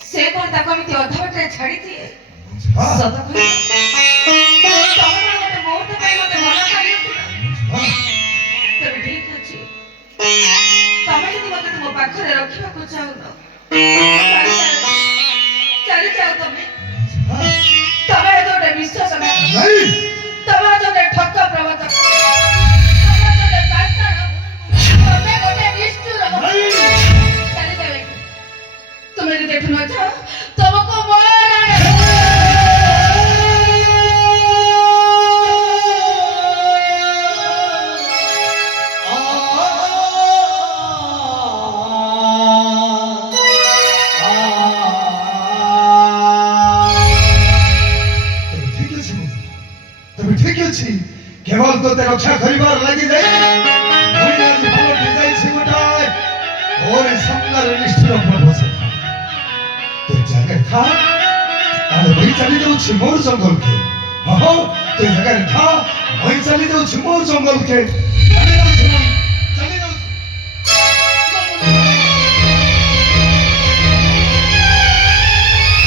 से कोण ताको मी अधावटे छाडी दिए सदा तमे मते मोट पे मते मना करी तबे ठीक अछि तमे यदि मते तुम पाखरे रखिबा को चाहो चली जाओ तमे तमे जोटे विश्वास नहीं तमे जोटे ठक्का प्रवचक तमे जोटे कास्तार तमे गोटे निष्ठुर चली जाओ तुम यदि देखु न चाहो तुमको केवल तो ते रक्षा करिबार लागि जाय मुई आज भलो डिजाइन से गोटाय और सुंदर निष्ठुर प्रभु से तो जगह था आले मुई चली जाऊ छी मोर जंगल के हो तो जगह था मुई चली जाऊ छी मोर जंगल के